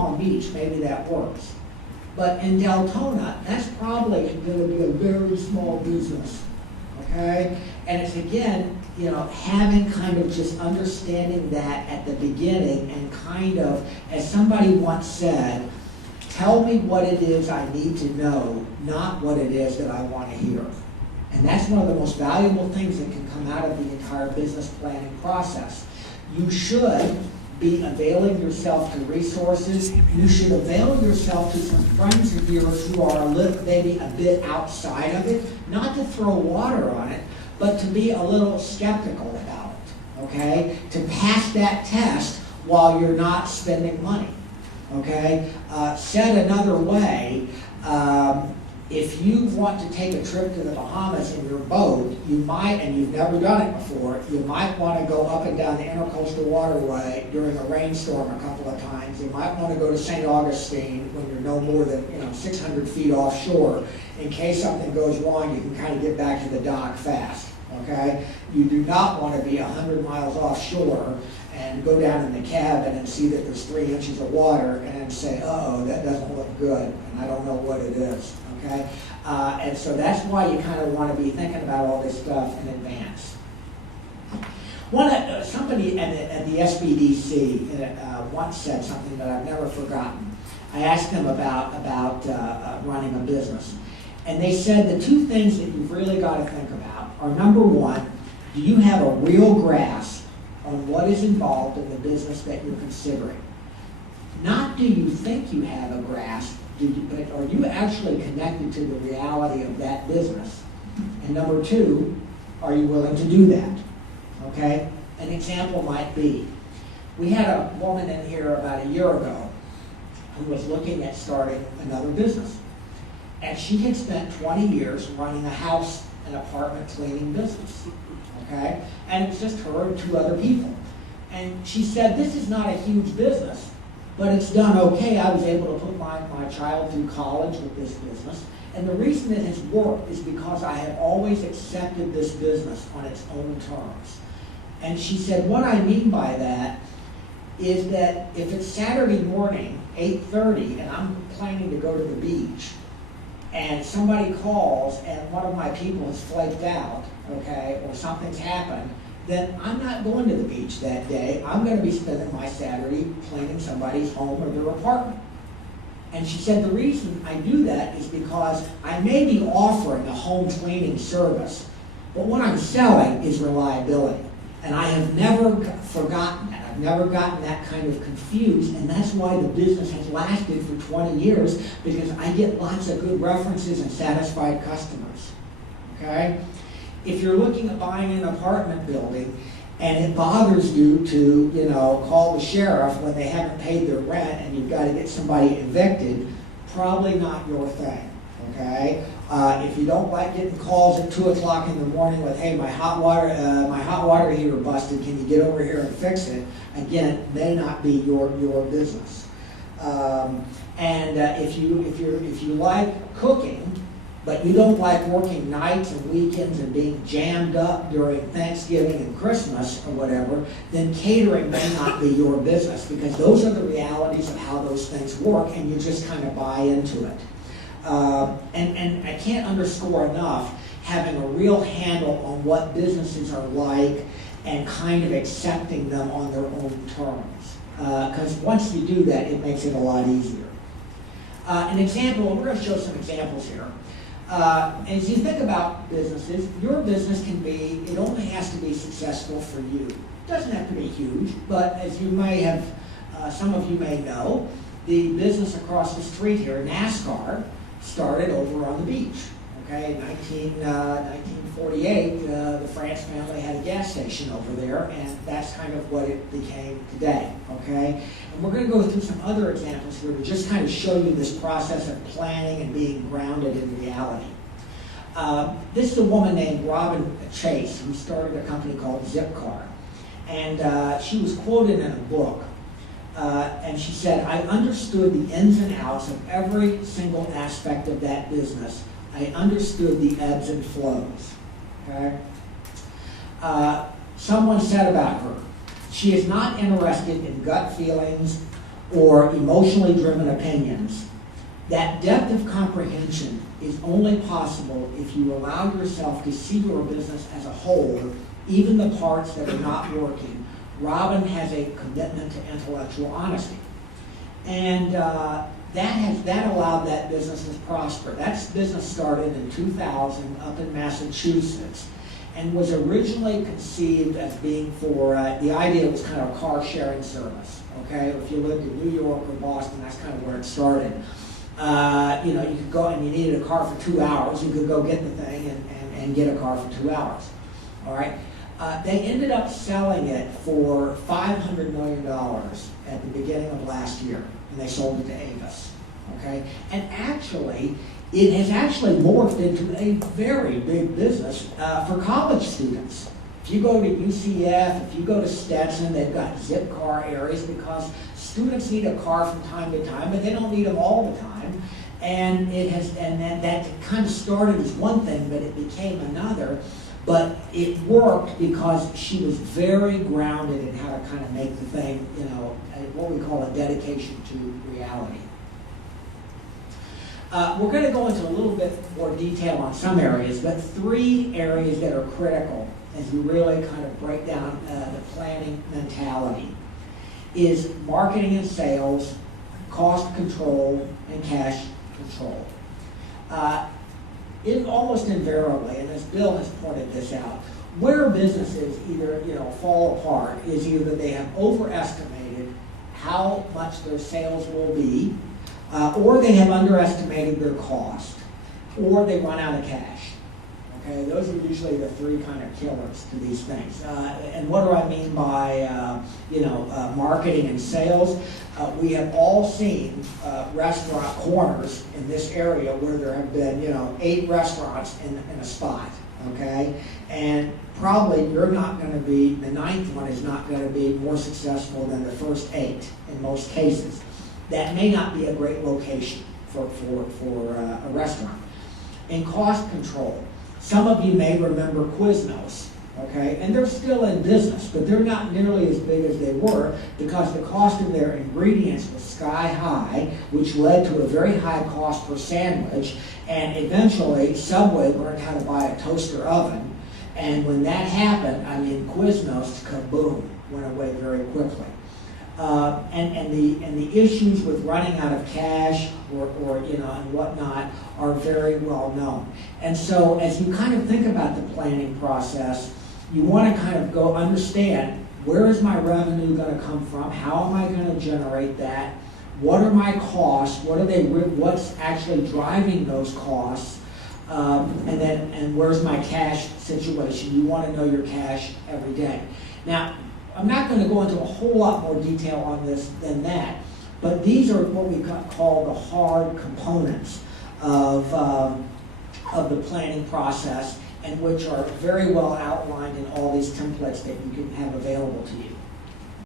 Palm Beach, maybe that works. But in Deltona, that's probably going to be a very small business, okay? And it's, again, you know, having kind of just understanding that at the beginning and kind of, as somebody once said, tell me what it is I need to know, not what it is that I want to hear. And that's one of the most valuable things that can come out of the entire business planning process. You should be availing yourself to resources. You should avail yourself to some friends of yours who are maybe a bit outside of it, not to throw water on it, but to be a little skeptical about it, okay? To pass that test while you're not spending money, okay? Said another way, if you want to take a trip to the Bahamas in your boat, you might, and you've never done it before, you might want to go up and down the Intercoastal Waterway during a rainstorm a couple of times. You might want to go to St. Augustine when you're no more than 600 feet offshore. In case something goes wrong, you can kind of get back to the dock fast, okay? You do not want to be 100 miles offshore and go down in the cabin and see that there's 3 inches of water and then say, uh-oh, that doesn't look good, and I don't know what it is. Okay, and so that's why you kind of want to be thinking about all this stuff in advance. Somebody at the SBDC once said something that I've never forgotten. I asked them about running a business, and they said the 2 things that you've really got to think about are, number 1, do you have a real grasp on what is involved in the business that you're considering? Not do you think you have a grasp, but are you actually connected to the reality of that business? And number 2, are you willing to do that? Okay? An example might be, we had a woman in here about a year ago who was looking at starting another business. And she had spent 20 years running a house and apartment cleaning business. Okay? And it was just her and 2 other people. And she said, this is not a huge business, but it's done okay. I was able to put my child through college with this business. And the reason it has worked is because I have always accepted this business on its own terms. And she said, what I mean by that is that if it's Saturday morning, 8:30, and I'm planning to go to the beach, and somebody calls and one of my people has flaked out, okay, or something's happened, then I'm not going to the beach that day. I'm going to be spending my Saturday cleaning somebody's home or their apartment. And she said the reason I do that is because I may be offering a home cleaning service, but what I'm selling is reliability. And I have never forgotten that. I've never gotten that kind of confused, and that's why the business has lasted for 20 years, because I get lots of good references and satisfied customers, okay? If you're looking at buying an apartment building and it bothers you to, call the sheriff when they haven't paid their rent and you've got to get somebody evicted, probably not your thing, okay? If you don't like getting calls at 2 o'clock in the morning with, hey, my hot water heater busted, can you get over here and fix it? Again, may not be your business. If you like cooking, but you don't like working nights and weekends and being jammed up during Thanksgiving and Christmas or whatever, then catering may not be your business, because those are the realities of how those things work, and you just kind of buy into it. And I can't underscore enough having a real handle on what businesses are like and kind of accepting them on their own terms. Because once you do that, it makes it a lot easier. An example, we're going to show some examples here. As you think about businesses, your business it only has to be successful for you. It doesn't have to be huge, but as you may have, some of you may know, the business across the street here, NASCAR, started over on the beach. Okay, in 1948, the France family had a gas station over there, and that's kind of what it became today. Okay, and we're going to go through some other examples here to just kind of show you this process of planning and being grounded in reality. This is a woman named Robin Chase who started a company called Zipcar, and she was quoted in a book. And she said, I understood the ins and outs of every single aspect of that business. I understood the ebbs and flows. Okay? Someone said about her, she is not interested in gut feelings or emotionally driven opinions. That depth of comprehension is only possible if you allow yourself to see your business as a whole, even the parts that are not working. Robin has a commitment to intellectual honesty. And that allowed that business to prosper. That business started in 2000 up in Massachusetts and was originally conceived as being for, the idea was kind of a car sharing service, okay? If you lived in New York or Boston, that's kind of where it started. You know, you could go and you needed a car for 2 hours, you could go get the thing and get a car for 2 hours, all right? They ended up selling it for $500 million at the beginning of last year, and they sold it to Avis, okay? And actually, it has actually morphed into a very big business for college students. If you go to UCF, if you go to Stetson, they've got zip car areas because students need a car from time to time, but they don't need them all the time. And that kind of started as one thing, but it became another. But it worked because she was very grounded in how to kind of make the thing, you know, what we call a dedication to reality. We're going to go into a little bit more detail on some areas, but 3 areas that are critical as we really kind of break down the planning mentality is marketing and sales, cost control, and cash control. Almost invariably, and as Bill has pointed this out, where businesses either fall apart is either they have overestimated how much their sales will be, or they have underestimated their cost, or they run out of cash. Okay, those are usually the 3 kind of killers to these things. And what do I mean by marketing and sales? We have all seen restaurant corners in this area where there have been 8 restaurants in a spot. Okay, and probably you're not going to be, the 9th one is not going to be more successful than the first 8 in most cases. That may not be a great location for a restaurant. In cost control, some of you may remember Quiznos, okay? And they're still in business, but they're not nearly as big as they were because the cost of their ingredients was sky high, which led to a very high cost per sandwich. And eventually, Subway learned how to buy a toaster oven. And when that happened, I mean, Quiznos, kaboom, went away very quickly. And the issues with running out of cash or and whatnot are very well known. And so as you kind of think about the planning process, you want to kind of go understand, where is my revenue going to come from? How am I going to generate that? What are my costs? What's actually driving those costs? And where's my cash situation? You want to know your cash every day. Now, I'm not going to go into a whole lot more detail on this than that, but these are what we call the hard components of the planning process, and which are very well outlined in all these templates that you can have available to you.